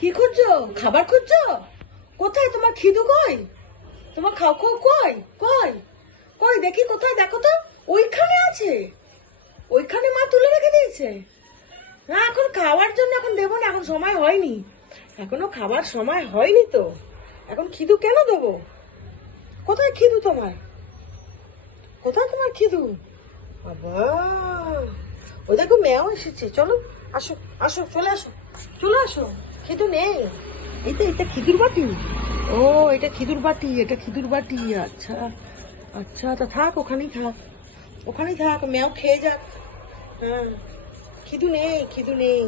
কি খুঁজছো? খাবার খুঁজছো? কোথায় তোমার খিদু? কই তোমার খাও খাও? কই কই কই দেখি কোথায়? দেখো তো, ওইখানে আছে। ওইখানে মা তুলে রেখে দিয়েছে। না, এখন খাওয়ার জন্য এখন দেবো না, এখন সময় হয়নি। এখনো খাবার সময় হয়নি তো, এখন খিদু কেন দেবো? কোথায় খিদু তোমার? কোথায় তোমার খিদু? বাবা, ওই দেখো মেয়াও এসেছে। চলো, আসো আসো, চলে আসো, চলে আসো। খিদু নেই। এটা খিদুর বাটি। ও, এটা খিদুর বাটি, এটা খিদুর বাটি। আচ্ছা আচ্ছা, তা থাক, ওখানেই থাক, ওখানেই থাক, মেয়াও খেয়ে যাক। হ্যাঁ, খিদু নেই, খিদু নেই,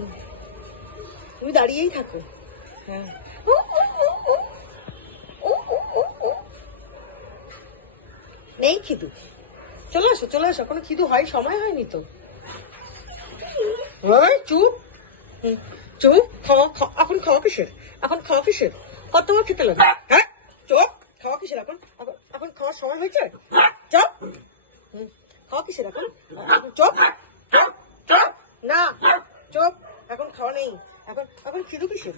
তুমি দাঁড়িয়েই থাকো। হ্যাঁ, নেই খিদু। চলে আসো, চলে আসো, কোনো খিদু হয়, সময় হয়নি তো। ওই চুপ, চুপ। খাওয়া এখন খাওয়া কিসের? এখন খাওয়া কিসের? কত তোমার খেতে লাগে? হ্যাঁ, চুপ। খাওয়া কিসের এখন? এখন খাওয়ার সময় হয়েছে? চুপ। খাওয়া কিসের এখন? চুপ চুপ। না, চুপ। এখন খাওয়া নেই। এখন এখন খিদু কিসের?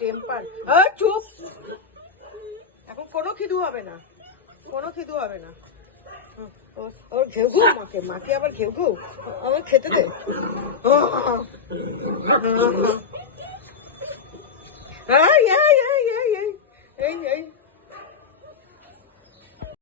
টেম্পার। চুপ। এখন কোনো খিদু হবে না, কোনো খিদু হবে না। ওর ঘেউ ঘেউ, মাকে আবার ঘেউ ঘেউ। আমার খেতে দে। এই এই এই এই এই এই